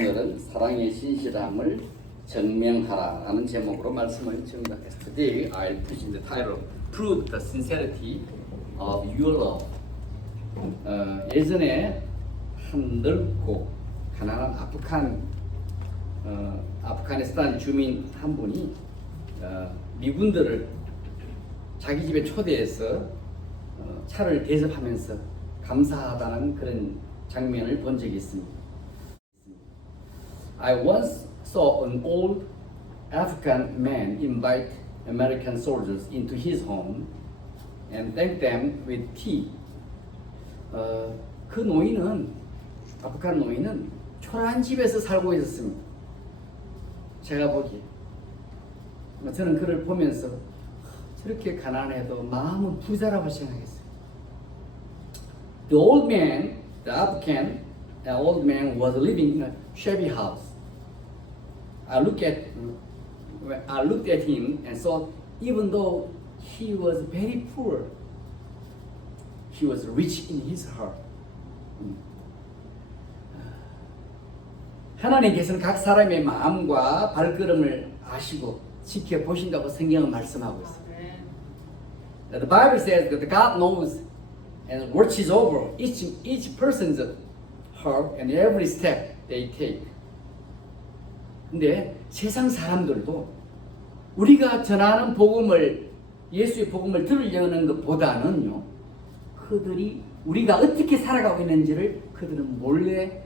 오늘은 사랑의 신실함을 증명하라라는 제목으로 말씀을 증거했습니다. Today I'll preach the title Prove the sincerity of your love. 예전에 한 넓고 가난한 아프가니스탄 주민 한 분이 미군들을 자기 집에 초대해서 차를 대접하면서 감사하다는 그런 장면을 본 적이 있습니다. I once saw an old African man invite American soldiers into his home and thank them with tea. 그 노인은 아프간 노인은 초라한 집에서 살고 있었습니다. 제가 보기에 저는 그를 보면서 저렇게 가난해도 마음은 부자라고 생각했어요. The old man, the African old man was living in a shabby house. I looked at him and thought, even though he was very poor, he was rich in his heart. 하나님께서는 각 사람의 마음과 발걸음을 아시고 지켜보신다고 성경은 말씀하고 있습니다. The Bible says that God knows and watches over each person's heart and every step they take. 근데 세상 사람들도 우리가 전하는 복음을, 예수의 복음을 들으려는 것보다는요, 그들이 우리가 어떻게 살아가고 있는지를 그들은 몰래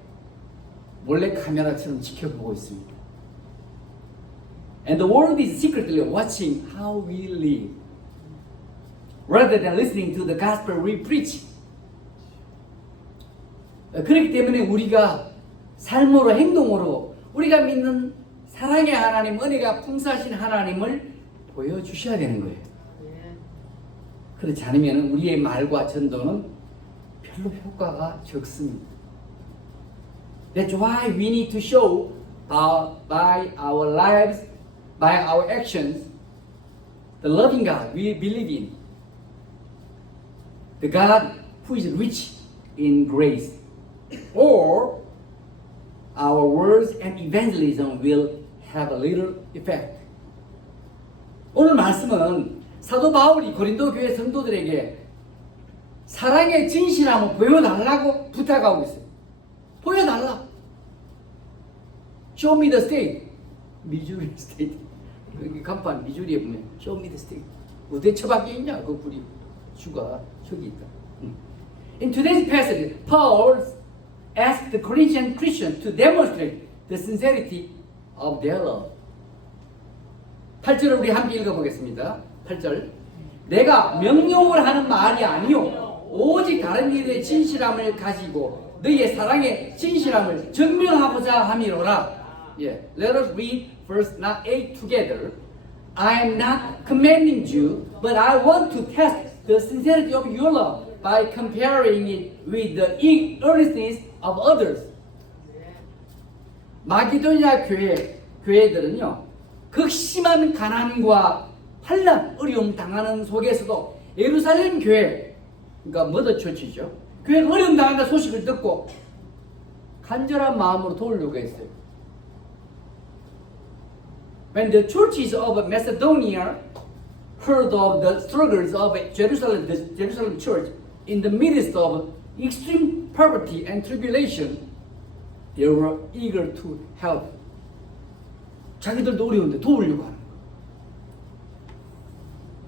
카메라처럼 지켜보고 있습니다. And the world is secretly watching how we live, rather than listening to the gospel we preach. 그렇기 때문에 우리가 삶으로, 행동으로 우리가 믿는 사랑의 하나님, 은혜가 풍성하신 하나님을 보여주셔야 되는 거예요. 그렇지 않으면 우리의 말과 전도는 별로 효과가 적습니다. That's why we need to show by our lives, by our actions, the loving God we believe in. The God who is rich in grace. Or our words and evangelism will have a little effect. 오늘 말씀은 사도 바울이 고린도 교회 성도들에게 사랑의 진실함을 보여달라고 부탁하고 있어요. 보여달라. Show me the state. 미주리 스테이트. 여기 간판 미주리에 보면 Show me the state. 어디 처박혀 있냐? 그 불이 주가 저기 있다. In today's passage, Paul asked the Corinthian Christians to demonstrate the sincerity of their love. 8절을 우리 함께 읽어보겠습니다. 8절. 내가 명령을 하는 말이 아니요 오직 다른 일의 진실함을 가지고 너희의 사랑의 진실함을 증명하고자 함이로라. Yeah. Let us read verse 8 together. I am not commanding you, but I want to test the sincerity of your love by comparing it with the earnestness of others. 마게도냐 교회들은요, 극심한 가난과 환난, 어려움 당하는 속에서도 예루살렘 교회, 그러니까 머더 처치죠. 교회가 어려움 당한다는 소식을 듣고 간절한 마음으로 도우려고 했어요. When the churches of Macedonia heard of the struggles of the Jerusalem church in the midst of extreme poverty and tribulation, they were eager to help. 자기들도 어려운데 도우려고 하는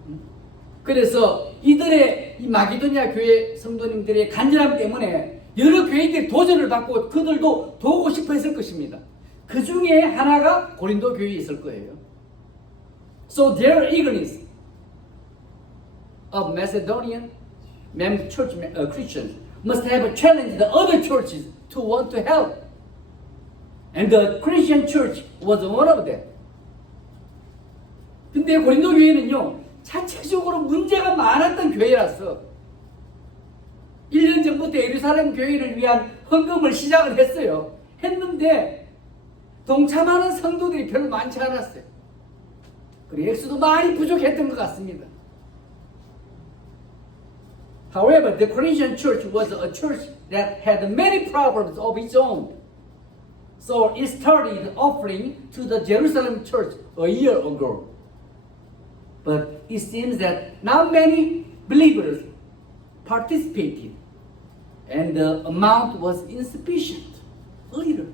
거예요. 그래서 이들의 이 마게도냐 교회 성도님들의 간절함 때문에 여러 교회들이 도전을 받고 그들도 도우고 싶어 했을 것입니다. 그 중에 하나가 고린도 교회에 있을 거예요. So their eagerness of Macedonian church Christians must have challenged the other churches to want to help. And the Christian church was one of them. 근데 고린도 교회는요, 자체적으로 문제가 많았던 교회라서 1년 전부터 예루살렘 교회를 위한 헌금을 시작을 했어요. 했는데 동참하는 성도들이 별로 많지 않았어요. 그리고 액수도 많이 부족했던 것 같습니다. However, the Corinthian church was a church that had many problems of its own. So it started offering to the Jerusalem church a year ago. But it seems that not many believers participated and the amount was insufficient. Little.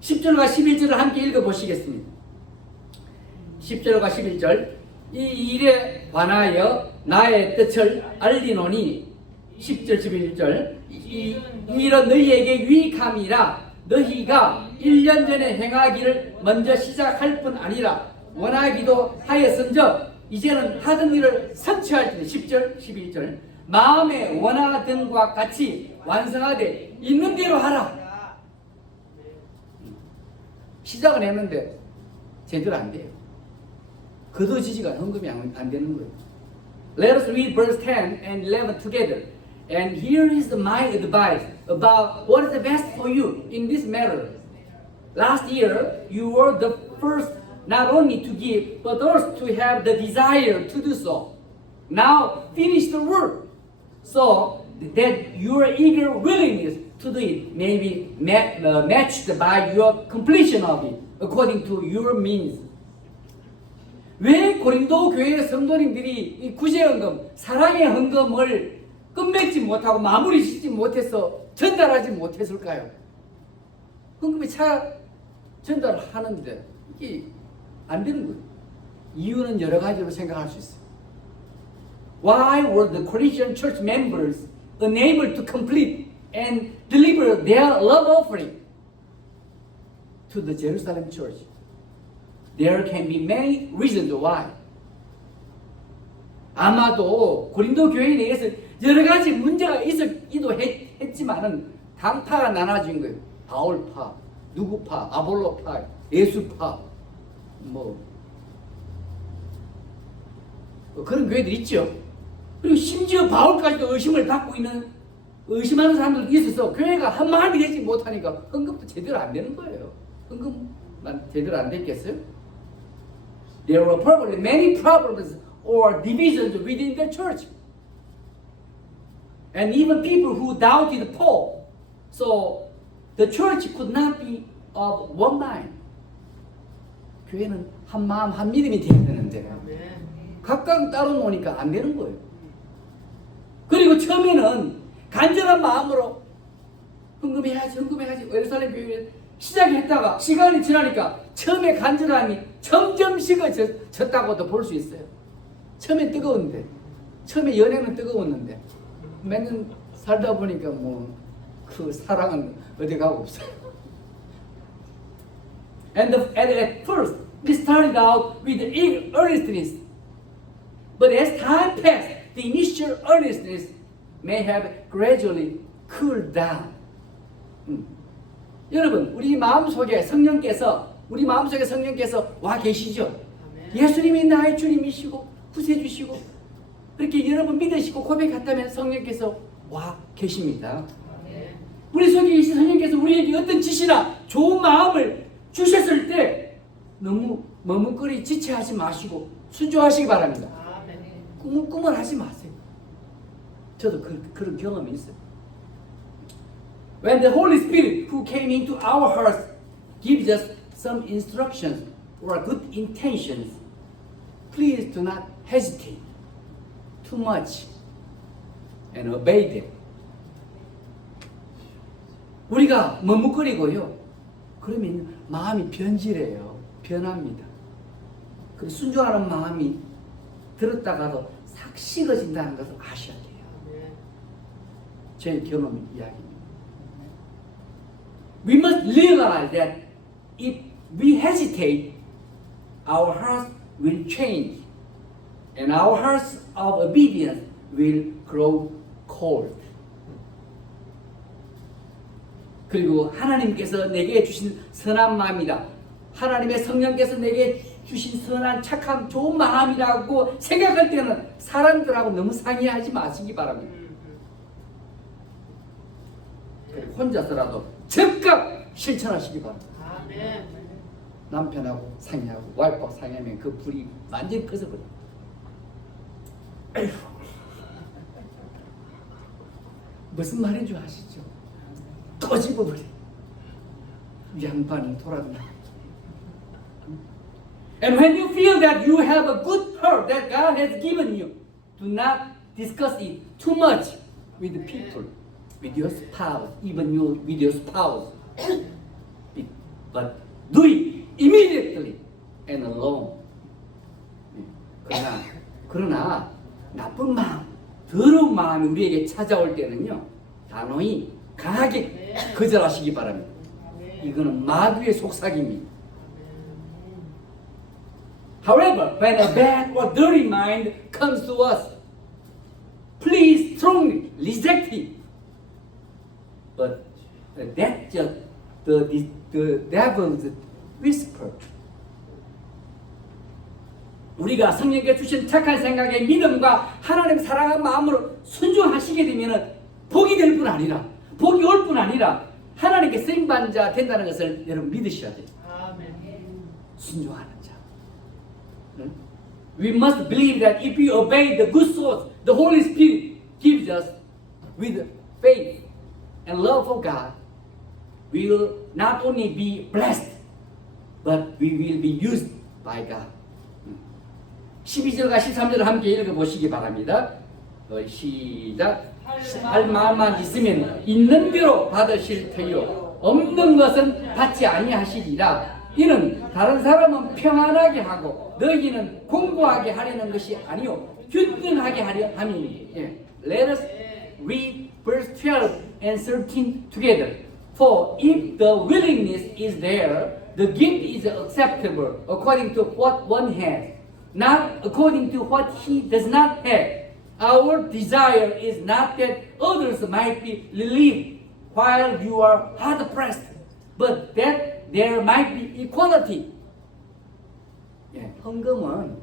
10절과 11절을 함께 읽어보시겠습니다. 10절과 11절 이 일에 관하여 나의 뜻을 알리노니 10절 11절 이런 너희에게 유익함이라 너희가 1년 전에 행하기를 먼저 시작할 뿐 아니라 원하기도 하였은즉 이제는 하던 일을 성취할 때 10절 11절 마음에 원하던과 같이 완성하되 있는 대로 하라. 시작은 했는데 제대로 안 돼요. 거둬지지가 헌금이 안 되는 거예요. Let us read verse 10 and 11 together. And here is my advice about what is the best for you in this matter. Last year, you were the first not only to give, but also to have the desire to do so. Now, finish the work so that your eager willingness to do it may be matched by your completion of it according to your means. 왜 고린도 교회 성도님들이 이 구제헌금, 사랑의 헌금을 끝맺지 못하고 마무리 짓지 못해서 전달하지 못했을까요? 헌금이 전달하는데 이게 안 되는 거예요. 이유는 여러 가지로 생각할 수 있어요. Why were the Christian church members unable to complete and deliver their love offering to the Jerusalem church? There can be many reasons why. 아마도 고린도 교회에 대해서 여러 가지 문제가 있었기도 했지만은 당파가 나눠진 거예요. 바울파, 누구파, 아볼로파, 예수파, 그런 교회들 있죠. 그리고 심지어 바울까지도 의심하는 사람들도 있어서 교회가 한 마음이 되지 못하니까 헌금도 제대로 안 되는 거예요. 헌금만 제대로 안 됐겠어요? There were probably many problems or divisions within the church. And even people who doubted Paul. So the church could not be of one mind. 교회는 한 마음, 한 믿음이 되어야 되는데 각각 따로 노니까 안 되는 거예요. 그리고 처음에는 간절한 마음으로 헌금해야지 예루살렘 교회를 시작했다가 시간이 지나니까 처음에 간절함이 점점 식어졌다고도 볼 수 있어요. 처음엔 뜨거웠는데 처음에 연애는 뜨거웠는데 몇 년 살다 보니까 그 사랑은 어디 가고 없어요. And at first we started out with earnestness, but as time passed, the initial earnestness may have gradually cooled down. 여러분, 우리 마음속에 성령께서 와 계시죠? 예수님이 나의 주님이시고 구세주시고 그렇게 여러분 믿으시고 고백했다면 성령께서 와 계십니다. 우리 속에 계신 성령께서 우리에게 어떤 지시나 좋은 마음을 주셨을 때 너무 머뭇거리 지체하지 마시고 순종하시기 바랍니다. 꾸물꾸물 하지 마세요. 저도 그런 경험이 있어요. When the Holy Spirit who came into our hearts gives us some instructions or good intentions, please do not hesitate too much and obey them. 우리가 머뭇거리고요. 그러면 마음이 변질해요. 변합니다. 그 순종하는 마음이 들었다가도 싹 식어진다는 것을 아셔야 돼요. 제 경험 이야기입니다. We must realize that if we hesitate, our hearts will change, and our hearts of obedience will grow cold. 그리고 하나님께서 내게 주신 선한 마음이다. 하나님의 성령께서 내게 주신 선한 착한 좋은 마음이라고 생각할 때는 사람들하고 너무 상의하지 마시기 바랍니다. 혼자서라도 즉각 실천하시기 바랍니다. 아멘. 남편하고 상의하고 와이프하고 상의하면 그 불이 완전히 꺼져버려요. 무슨 말인 줄 아시죠? 또 집어버려요. 양반이 돌았나? And when you feel that you have a good heart that God has given you, do not discuss it too much with people, with your spouse, even with your spouse. But do it immediately and alone. 그러나 나쁜 마음, 더러운 마음이 우리에게 찾아올 때는요, 단호히 강하게 거절하시기 바랍니다. 이거는 마귀의 속삭임입니다. However, when a bad or dirty mind comes to us, please strongly reject it. But that's just the devil's whisper. 우리가 성령께 주신 착한 생각에 믿음과 하나님 사랑하는 마음으로 순종하시게 되면 복이 될 뿐 아니라, 복이 올 뿐 아니라 하나님께 쓰임받는 자 된다는 것을 여러분 믿으셔야 돼요. 순종하는 자. We must believe that if we obey the good source, the Holy Spirit gives us with faith and love for God, we will not only be blessed, but we will be used by God. 12절과 13절을 함께 읽어보시기 바랍니다. 시작. 할 마음만 있으면 있는 대로 받으실 터이요 없는 것은 받지 아니하시리라. 이는 다른 사람은 평안하게 하고 너희는 공부하게 하려는 것이 아니요 균등하게 하려 함이니. Let us read verse 12 and 13 together. For if the willingness is there, the gift is acceptable according to what one has, not according to what he does not have. Our desire is not that others might be relieved while you are hard pressed, but that there might be equality. 헌금은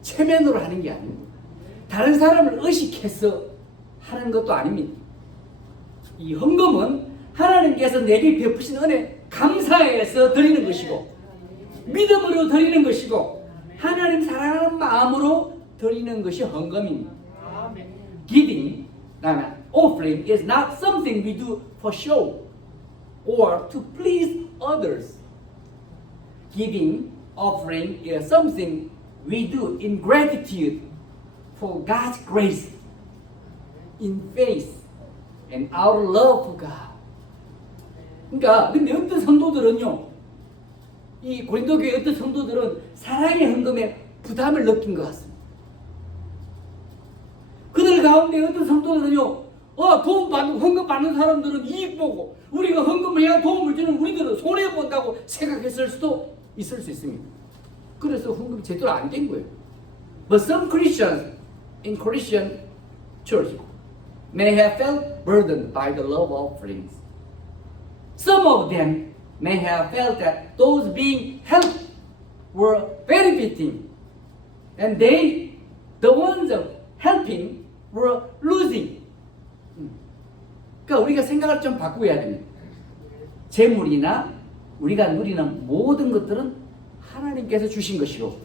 체면으로 하는 게 아닙니다. 다른 사람을 의식해서 하는 것도 아닙니다. 이 헌금은 하나님께서 내게 베푸신 은혜 감사해서 드리는 것이고, 믿음으로 드리는 것이고, 하나님 사랑하는 마음으로 드리는 것이 헌금입니다. Giving, offering is not something we do for show or to please others. Giving, offering is something we do in gratitude for God's grace, in faith, and our love for God. 그러니까 근데 어떤 성도들은요, 이 고린도 교회 어떤 성도들은 사랑의 헌금에 부담을 느낀 것 같습니다. 그들 가운데 어떤 성도들은요, 도움 받는 헌금 받는 사람들은 이익 보고 우리가 헌금을 해야 도움을 주는 우리들은 손해 본다고 생각했을 수도 있을 수 있습니다. 그래서 헌금이 제대로 안 된 거예요. But some Christians in Christian church may have felt burdened by the love offerings. Some of them may have felt that those being helped were benefiting, and they, the ones helping, were losing. 그러니까 우리가 생각을 좀 바꾸어야 됩니다. 재물이나 우리가 누리는 모든 것들은 하나님께서 주신 것이고,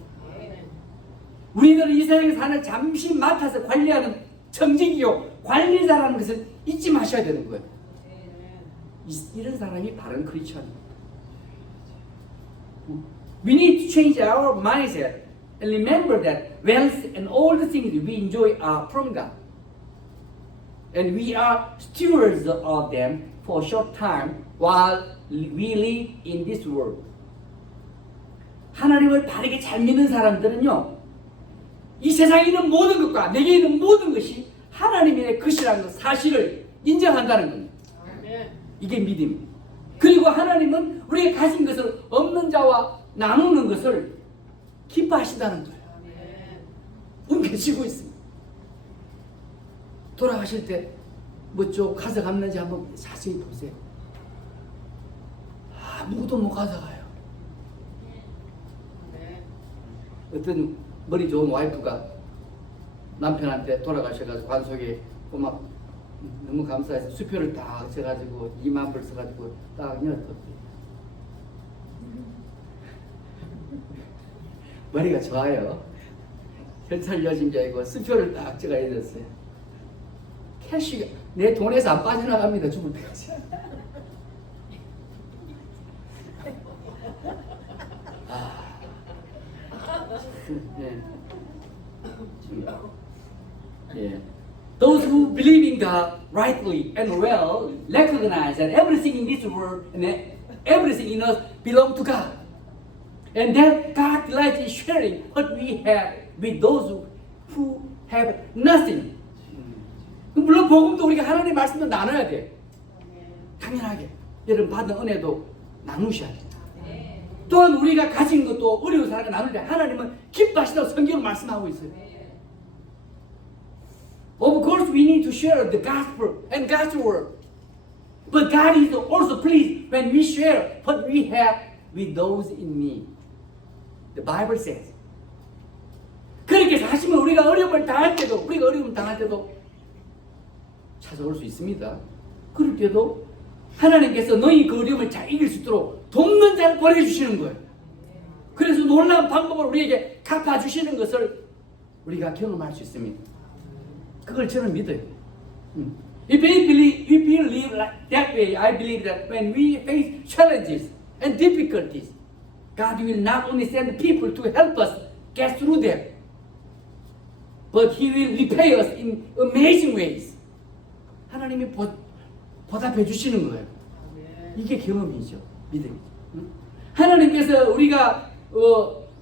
우리들은 이 세상에 사는 잠시 맡아서 관리하는 정직이요 관리자라는 것을 잊지 마셔야 되는 거예요. 이런 사람이 바른 크리스천입니다. We need to change our mindset and remember that wealth and all the things we enjoy are from God, and we are stewards of them for a short time while we live in this world. 하나님을 바르게 잘 믿는 사람들은요, 이 세상에 있는 모든 것과 내게 있는 모든 것이 하나님의 것이라는 것, 사실을 인정한다는 겁니다. 이게 믿음입니다. 그리고 하나님은 우리가 가진 것을 없는 자와 나누는 것을 기뻐하신다는 거예요. 움켜쥐고 있습니다. 돌아가실 때 뭐 좀 가져갔는지 한번 자세히 보세요. 아무것도 못 가져가요. 어떤 머리 좋은 와이프가 남편한테 돌아가셔가지고 관속에 막 너무 감사해서 수표를 딱 써가지고 2만 불 써가지고 딱 열었거든요. 머리가 좋아요. 현찰 여신 줄 알고 수표를 딱 제가 해줬어요. 캐시가 내 돈에서 안 빠져나갑니다. 죽을 때까지. 예. 예. Those who believe in God rightly and well recognize that everything in this world and everything in us belong to God. And that God delights in sharing what we have with those who have nothing. 물론 복음도 우리가 하나님의 말씀도 나눠야 돼. 당연하게. 여러분 받은 은혜도 나누셔야 돼. 또한 우리가 가진 것도 어려운 사람과 나눌 때 하나님은 기뻐하시다고 성경을 말씀하고 있어요. Of course we need to share the gospel and God's word. But God is also pleased when we share what we have with those in need. The Bible says. 그렇게 사시면 우리가 어려움을 당할 때도 우리가 어려움을 당할 때도 찾아올 수 있습니다. 그럴 때도 하나님께서 너희 그 어려움을 잘 이길 수 있도록 돕는 자를 보내주시는 거예요. 그래서 놀라운 방법을 우리에게 갚아주시는 것을 우리가 경험할 수 있습니다. 그걸 저는 믿어요. If we believe like that way, I believe that when we face challenges and difficulties, God will not only send people to help us get through them, but He will repay us in amazing ways. 하나님이 보답해 주시는 거예요. 이게 경험이죠. 믿음이죠. 하나님께서 우리가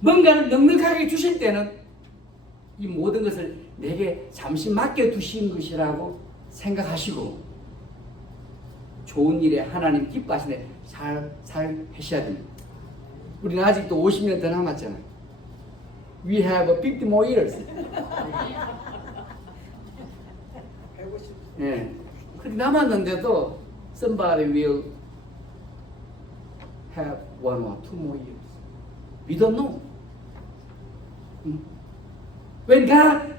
뭔가를 넉넉하게 주실 때는 이 모든 것을 내게 잠시 맡겨두신 것이라고 생각하시고 좋은 일에 하나님 기뻐하시네 잘 하셔야 됩니다. 우리는 아직도 50년 더 남았잖아요. We have 50 more years. 예, 그렇게 남았는데도 somebody will have 1 or 2 more years. We don't know. When God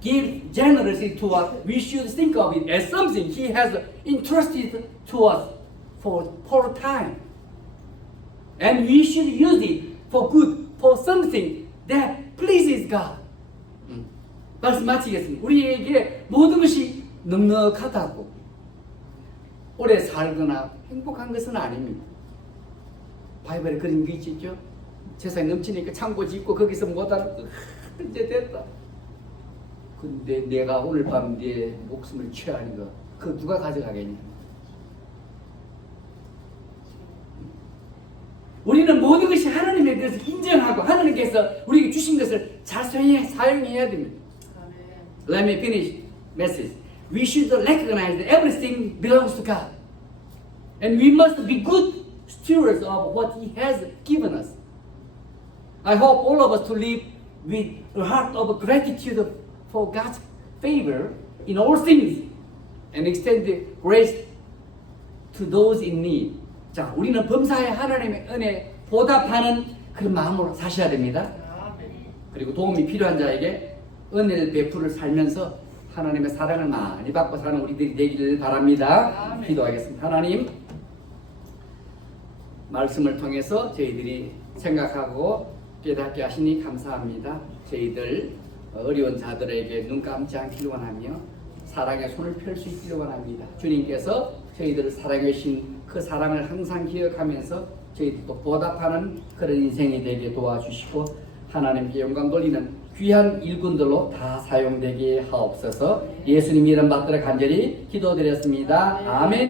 gives generously to us, we should think of it as something He has entrusted to us for a time. And we should use it for good, for something that pleases God. 말씀 마치겠습니다. 우리에게 모든 것이 넉넉하다고 오래 살거나 행복한 것은 아닙니다. 바이블에 그런 게 있죠. 세상에 넘치니까 창고 짓고 거기서 못하는 이제 됐다. 근데 내가 오늘 밤 내 목숨을 취하는 거 그거 누가 가져가겠냐. 우리는 모든 것이 하나님의 것을 인정하고 하나님께서 우리에게 주신 것을 잘 사용해야 됩니다. Let me finish message. We should recognize that everything belongs to God. And we must be good stewards of what He has given us. I hope all of us to live with a heart of gratitude for God's favor in all things and extend the grace to those in need. 자, 우리는 범사에 하나님의 은혜 보답하는 그런 마음으로 사셔야 됩니다. 그리고 도움이 필요한 자에게 은혜를 베풀을 살면서 하나님의 사랑을 많이 받고 사는 우리들이 되기를 바랍니다. 기도하겠습니다. 하나님, 말씀을 통해서 저희들이 생각하고 깨닫게 하시니 감사합니다. 저희들 어려운 자들에게 눈 감지 않기를 원하며 사랑의 손을 펼 수 있기를 원합니다. 주님께서 저희들을 사랑해 주신 그 사랑을 항상 기억하면서 저희들도 보답하는 그런 인생이 되게 도와주시고 하나님께 영광 돌리는 귀한 일꾼들로 다 사용되게 하옵소서. 예수님 이름 받들어 간절히 기도드렸습니다. 아멘.